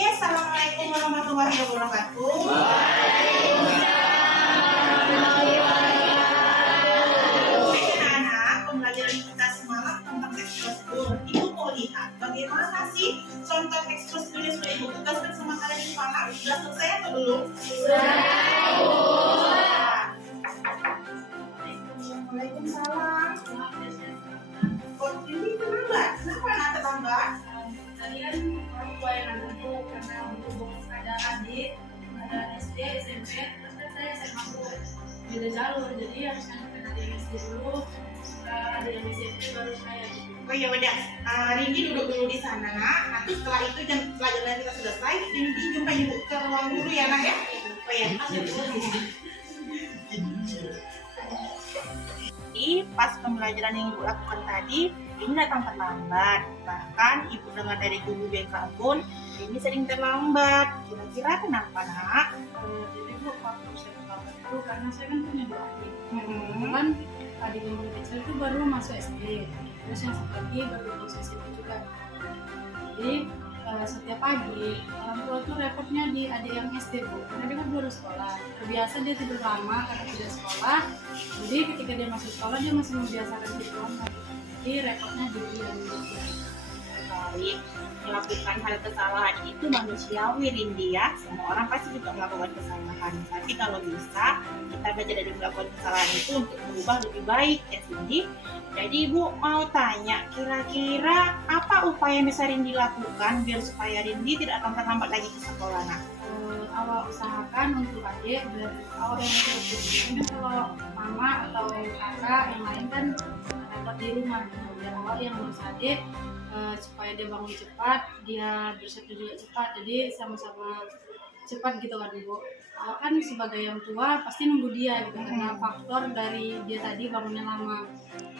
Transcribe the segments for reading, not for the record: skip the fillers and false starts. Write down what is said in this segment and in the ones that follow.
Oke, assalamualaikum warahmatullahi wabarakatuh. Oke, anak-anak, pembelajaran kita semalam tentang eksklusif. Ibu mau lihat bagaimana sih contoh eksklusif yang sudah ibu tugaskan sama kalian semalam? Sudah selesai atau belum? Sudah. Waalaikumsalam. Oh, ini terlambat. Kenapa anak terlambat? Kalian orang tua yang ada tuh karena berhubung ada adik, ada SD, SMP, terus kan saya SMA tuh beda jalur, jadi harus nganterin adik yang SD dulu, ada yang SMP baru saya gitu. Oh ya udah, Rindi duduk dulu di sana nak. Nanti setelah itu jam pelajaran kita selesai, Rindi jumpa ibu ke ruang guru ya nak ya. Oh ya. Jadi pas pembelajaran yang ibu lakukan tadi, ini datang terlambat. Bahkan ibu dengar dari guru BK pun ini sering terlambat. Kira-kira kenapa nak? Jadi bu, waktu saya terlambat itu karena saya kan punya dua adik. Kan adik yang paling kecil itu baru masuk SD, terus yang satu lagi baru lulus SMP juga. Jadi setiap pagi orang tua tuh repotnya di adik yang SD bu, karena dia kan baru sekolah. Terbiasa dia tidur lama karena tidak sekolah. Jadi ketika dia masuk sekolah dia masih membiasakan tidur lama. Jadi repotnya di dia. Baik, melakukan hal kesalahan itu manusiawi Rindi ya. Semua orang pasti juga melakukan kesalahan. Tapi kalau bisa kita belajar dari melakukan kesalahan itu untuk berubah lebih baik ya Rindi. Jadi ibu mau tanya, kira-kira apa upaya yang bisa Rindi lakukan biar supaya Rindi tidak akan terlambat lagi ke sekolah nak? Awal usahakan untuk adik dan awal yang itu kalau mama atau kakak yang lain kan repot di rumah. Biar awal yang ngurus adik supaya dia bangun cepat, dia bersiap juga cepat, jadi sama-sama cepat gitu kan ibu. Kan sebagai yang tua pasti nunggu dia gitu karena faktor dari dia tadi bangunnya lama.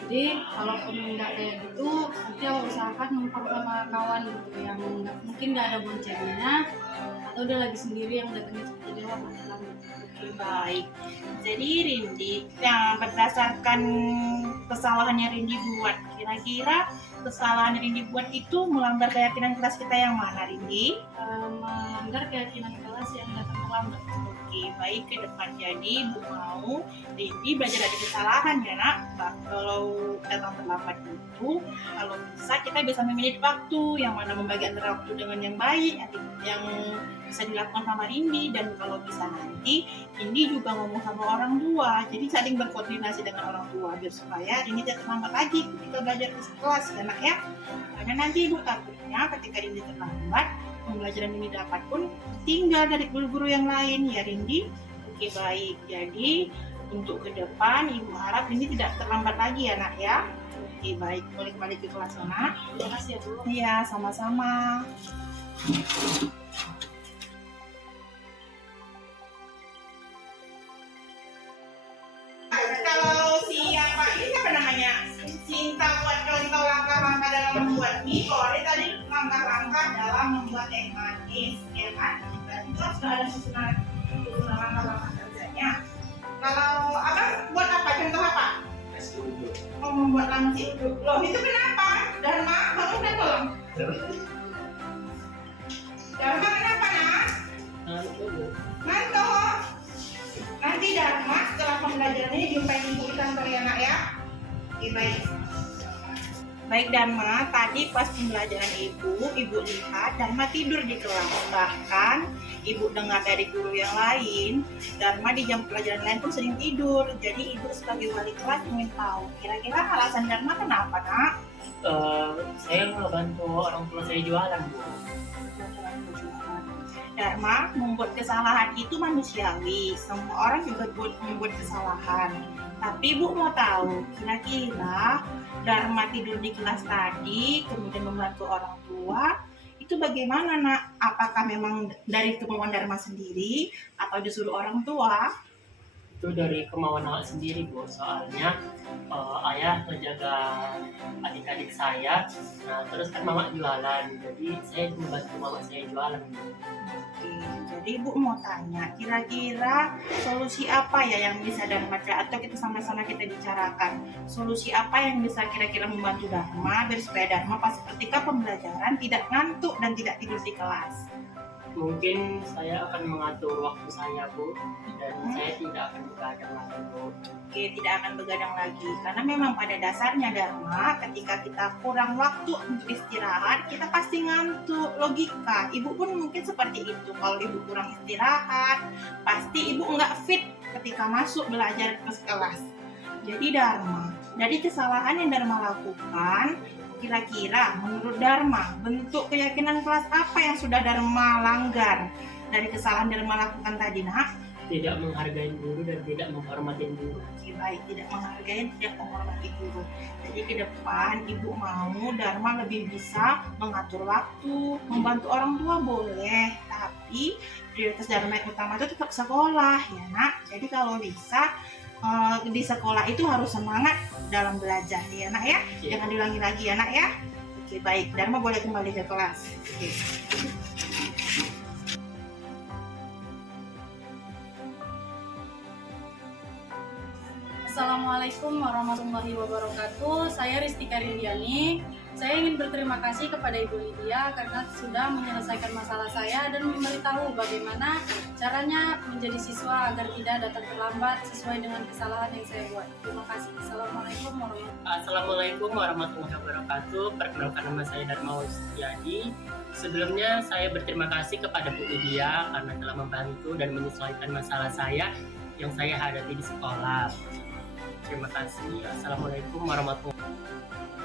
Jadi kalaupun nggak kayak gitu, nanti awal usahakan numpang sama kawan gitu yang mungkin nggak ada boncengnya atau dia lagi sendiri yang datangnya seperti dia lama. Baik, jadi Rindi yang berdasarkan kesalahan yang Rindi buat, kira-kira kesalahan yang Rindi buat itu melanggar keyakinan kelas kita yang mana Rindi? Melanggar keyakinan kelas yang datang terlambat. Oke, baik ke depan. Jadi Bu mau Rindi belajar dari kesalahan ya nak. Kalau datang terlambat itu, kalau bisa memilih waktu yang mana membagi antara waktu dengan yang baik, yang bisa dilakukan sama Rindi, dan kalau bisa nanti Rindi juga ngomong sama orang tua. Jadi saling berkoordinasi dengan orang tua biar supaya Rindi tidak terlambat lagi ketika belajar di kelas ya nak ya. Karena nanti ibu takutnya ketika Rindi terlambat, pembelajaran ini dapat pun tinggal dari guru-guru yang lain ya Rindi. Oke baik, jadi untuk ke depan ibu harap Rindi tidak terlambat lagi ya nak ya. Oke baik, boleh kembali ke kelas nak. Terima kasih ya bu. Iya sama-sama. Kalau siapa ini apa namanya? Cinta buat contoh langkah-langkah dalam membuat mie. Kalau dia tadi langkah-langkah dalam membuat teh manis, ya kan? Berarti itu sudah ada susunan langkah-langkah kerjanya. Kalau abang buat apa? Contoh apa? Oh, membuat nasi uduk. Loh itu kenapa? Dharma, kamu udah tolong. Dharma kenapa nak? Ngantuk. Nanti Dharma setelah pembelajaran ini jumpain ibu di kantor ya nak ya. Oke baik. Baik Dharma, tadi pas pembelajaran ibu lihat Dharma tidur di kelas. Bahkan ibu dengar dari guru yang lain, Dharma di jam pelajaran lain pun sering tidur. Jadi ibu sebagai wali kelas ingin tahu, kira-kira alasan Dharma kenapa nak? Saya ngebantu orang tua saya jualan bu. Dharma, membuat kesalahan itu manusiawi. Semua orang juga membuat kesalahan. Tapi ibu mau tahu, kira-kira Dharma tidur di kelas tadi, kemudian membantu orang tua, itu bagaimana nak? Apakah memang dari kemauan Dharma sendiri atau disuruh orang tua? Itu dari kemauan awak sendiri bu. Soalnya ayah menjaga adik-adik saya. Nah terus kan mama jualan, jadi saya membantu mama saya jualan bu. Oke, jadi ibu mau tanya, kira-kira solusi apa ya yang bisa Dharma atau kita sama-sama kita bicarakan? Solusi apa yang bisa kira-kira membantu Dharma biar supaya Dharma pas ketika pembelajaran tidak ngantuk dan tidak tidur di kelas? Mungkin saya akan mengatur waktu saya, Bu, dan saya tidak akan begadang lagi, Bu. Oke, tidak akan begadang lagi. Karena memang pada dasarnya Dharma, ketika kita kurang waktu untuk istirahat, kita pasti ngantuk. Logika, ibu pun mungkin seperti itu. Kalau ibu kurang istirahat, pasti ibu nggak fit ketika masuk belajar ke kelas. Jadi Dharma, dari kesalahan yang Dharma lakukan, kira-kira menurut Dharma, bentuk keyakinan kelas apa yang sudah Dharma langgar dari kesalahan Dharma lakukan tadi, nak? Tidak menghargai guru dan tidak menghormati guru. Oke, baik, tidak menghargai, tidak menghormati guru. Jadi ke depan ibu mau Dharma lebih bisa mengatur waktu, membantu orang tua boleh, tapi prioritas Dharma yang utama itu tetap sekolah ya nak. Jadi kalau bisa di sekolah itu harus semangat dalam belajar ya nak ya. Iya. Jangan diulangi lagi ya nak ya. Oke, baik, Dharma boleh kembali ke kelas. Oke. Assalamualaikum warahmatullahi wabarakatuh. Saya Ristika Rindiani. Saya ingin berterima kasih kepada Ibu Lydia karena sudah menyelesaikan masalah saya dan memberitahu bagaimana caranya menjadi siswa agar tidak datang terlambat sesuai dengan kesalahan yang saya buat. Terima kasih. Assalamualaikum warahmatullahi wabarakatuh. Perkenalkan, nama saya Dharma Wustiadi. Sebelumnya saya berterima kasih kepada Bu Lydia karena telah membantu dan menyesuaikan masalah saya yang saya hadapi di sekolah. Terima kasih. Assalamualaikum warahmatullahi wabarakatuh.